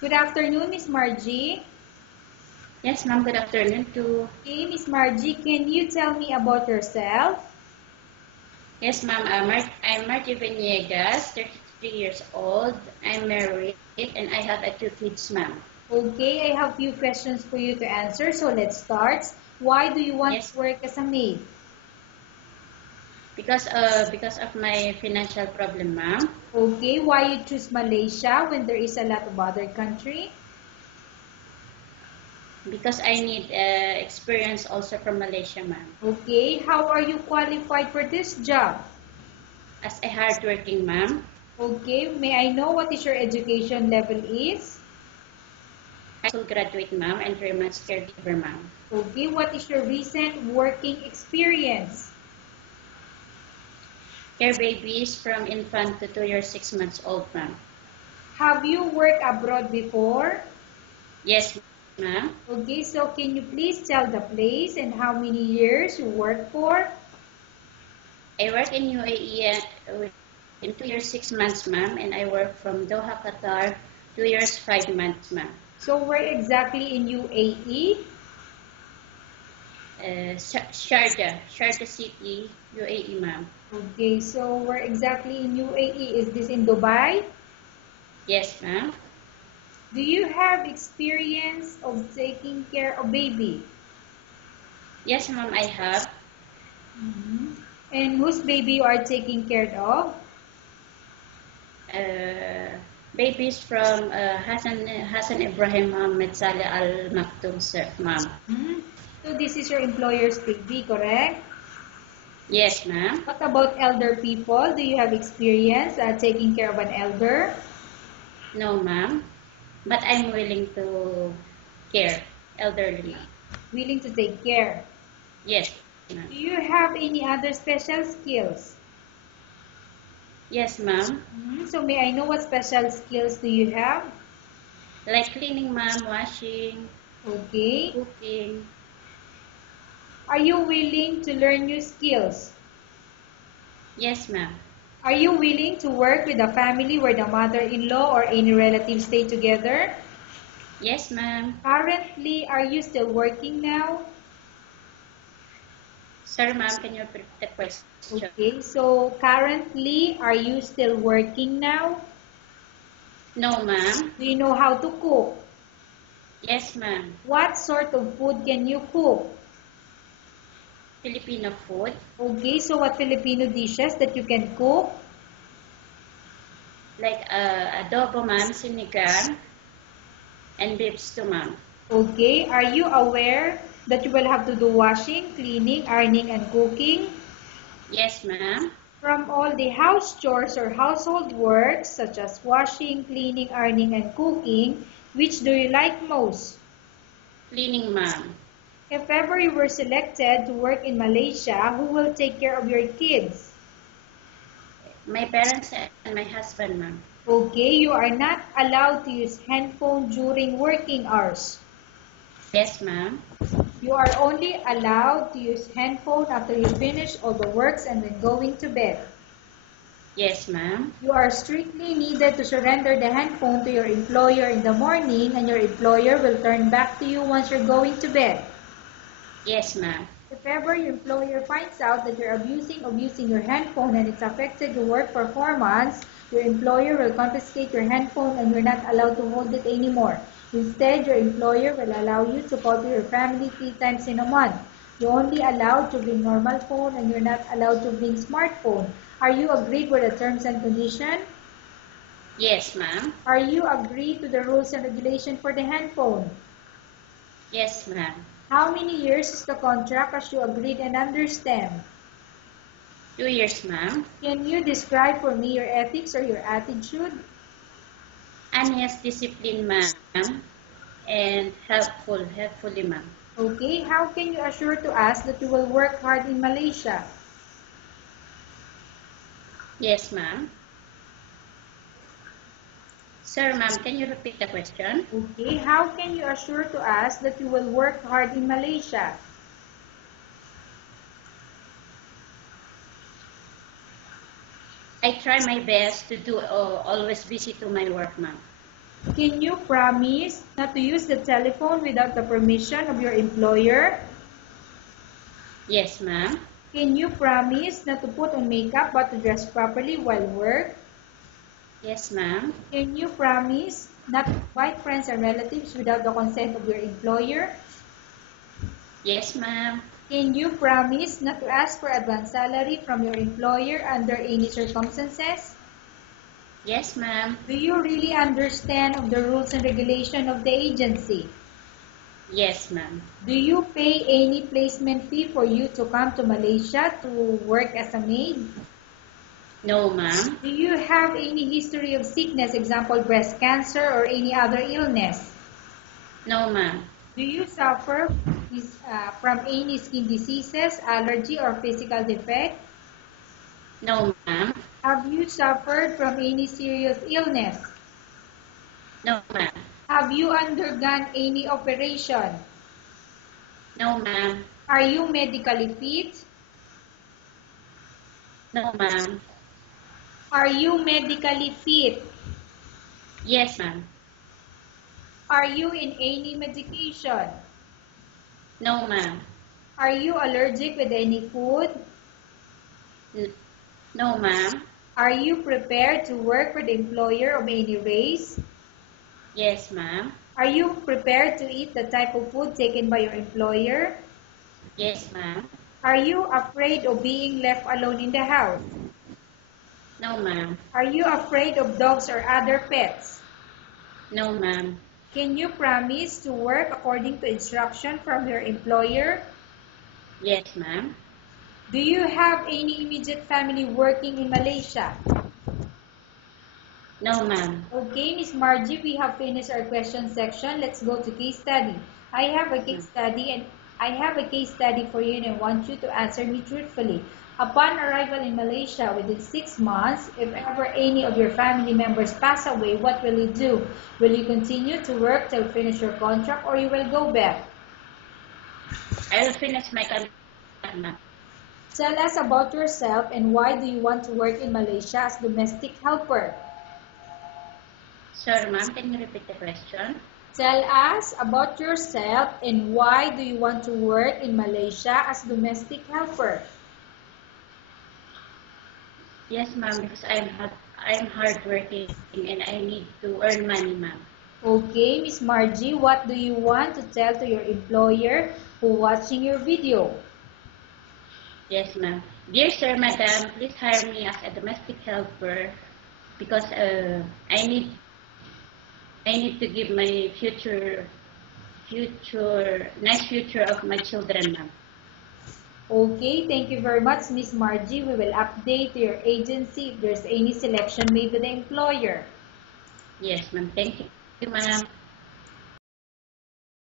Good afternoon, Miss Margie. Yes, ma'am. Good afternoon too. Hey, Miss Margie, can you tell me about yourself? Yes, ma'am. I'm Margie Venegas, 33 years old. I'm married and I have 2 kids, ma'am. Okay, I have few questions for you to answer, so let's start. Why do you want to Yes, work as a maid? because of my financial problem, ma'am. Okay, why you choose Malaysia when there is a lot of other country? Because I need experience also from Malaysia, ma'am. Okay, how are you qualified for this job? As a hardworking ma'am, Okay, may I know what is your education level is? high school graduate, ma'am, and 3 months caregiver, ma'am. Okay, what is your recent working experience? Care babies from infant to 2 years, 6 months old, ma'am. Have you worked abroad before? Yes, ma'am. Okay, so can you please tell the place and how many years you work for? I work in UAE in 2 years, 6 months, ma'am, and I work from Doha, Qatar, 2 years, 5 months, ma'am. So where exactly in UAE? Sharjah City, UAE, ma'am. Okay, so where exactly in UAE? Is this in Dubai? Yes, ma'am. Do you have experience of taking care of baby? Yes, ma'am, I have. Mhm. And whose baby you are taking care of? Uh, Babies from Hassan Ibrahim Mohammed Saleh Al Maktoum, sir, ma'am. Mhm. So this is your employer's baby, correct? Yes, ma'am. What about elder people? Do you have experience taking care of an elder? No, ma'am. But I'm willing to care elderly, ma'am. Willing to take care. Yes, ma'am. Do you have any other special skills? Yes, ma'am. So may I know what special skills do you have? Like cleaning, ma'am, washing, Okay. cooking. Are you willing to learn new skills? Yes, ma'am. Are you willing to work with a family where the mother-in-law or any relatives stay together? Yes, ma'am. Currently, are you still working now? Sir, ma'am, can you repeat the question? Okay, so currently, are you still working now? No, ma'am. Do you know how to cook? Yes, ma'am. What sort of food can you cook? Filipino food, Okay, so what Filipino dishes that you can cook? like adobo, ma'am, sinigang, and beef stew, ma'am. Okay, are you aware that you will have to do washing, cleaning, ironing, and cooking? Yes, ma'am. From all the house chores or household works such as washing, cleaning, ironing, and cooking, which do you like most? Cleaning, ma'am. If ever you were selected to work in Malaysia, who will take care of your kids? My parents and my husband, ma'am. Okay, you are not allowed to use handphone during working hours. Yes, ma'am. You are only allowed to use handphone after you finish all the works and when going to bed. Yes, ma'am. You are strictly needed to surrender the handphone to your employer in the morning and your employer will turn back to you once you're going to bed. Yes, ma'am. If ever your employer finds out that you're abusing of using your handphone and it's affected your work performance, your employer will confiscate your handphone and you're not allowed to hold it anymore. Instead, your employer will allow you to call to your family 3 times in a month. You're only allowed to bring normal phone and you're not allowed to bring smartphone. Are you agreed with the terms and conditions? Yes, ma'am. Are you agreed to the rules and regulation for the handphone? Yes, ma'am. How many years is the contract as you agreed and understand? 2 years, ma'am. Can you describe for me your ethics or your attitude? Honest, discipline, ma'am, and helpfully, ma'am. Okay, how can you assure to us that you will work hard in Malaysia? Yes, ma'am. Sir, ma'am, can you repeat the question? Okay, how can you assure to us that you will work hard in Malaysia? I try my best to do always busy to my work, ma'am. Can you promise not to use the telephone without the permission of your employer? Yes, ma'am. Can you promise not to put on makeup but to dress properly while work? Yes, ma'am. Can you promise not to invite friends and relatives without the consent of your employer? Yes, ma'am. Can you promise not to ask for advance salary from your employer under any circumstances? Yes, ma'am. Do you really understand of the rules and regulation of the agency? Yes, ma'am. Do you pay any placement fee for you to come to Malaysia to work as a maid? No, ma'am. Do you have any history of sickness, example breast cancer or any other illness? No, ma'am. Do you suffer from any skin diseases, allergy or physical defect? No, ma'am. Have you suffered from any serious illness? No, ma'am. Have you undergone any operation? No, ma'am. Are you medically fit? No, ma'am. Are you medically fit? Yes, ma'am. Are you in any medication? No, ma'am. Are you allergic with any food? No, ma'am. Are you prepared to work for the employer of any race? Yes, ma'am. Are you prepared to eat the type of food taken by your employer? Yes, ma'am. Are you afraid of being left alone in the house? No, ma'am. Are you afraid of dogs or other pets? No, ma'am. Can you promise to work according to instruction from your employer? Yes, ma'am. Do you have any immediate family working in Malaysia? No, ma'am. Okay, Miss Margie, we have finished our question section. Let's go to case study. I have a case study for you and I want you to answer me truthfully. Upon arrival in Malaysia within 6 months, if ever any of your family members pass away, what will you do? Will you continue to work till finish your contract or you will go back? I will finish my contract, ma'am. Tell us about yourself and why do you want to work in Malaysia as domestic helper? Sorry, ma'am. Can you repeat the question? Tell us about yourself and why do you want to work in Malaysia as domestic helper? Yes, ma'am, because I'm hardworking and I need to earn money, ma'am. Okay, Miss Margie, what do you want to tell to your employer who watching your video? Yes, ma'am. Dear sir, madam, please hire me as a domestic helper because I need to give my nice future of my children, ma'am. Okay, thank you very much, Miss Margie. We will update your agency if there's any selection made by the employer. Yes, ma'am. Thank you, ma'am.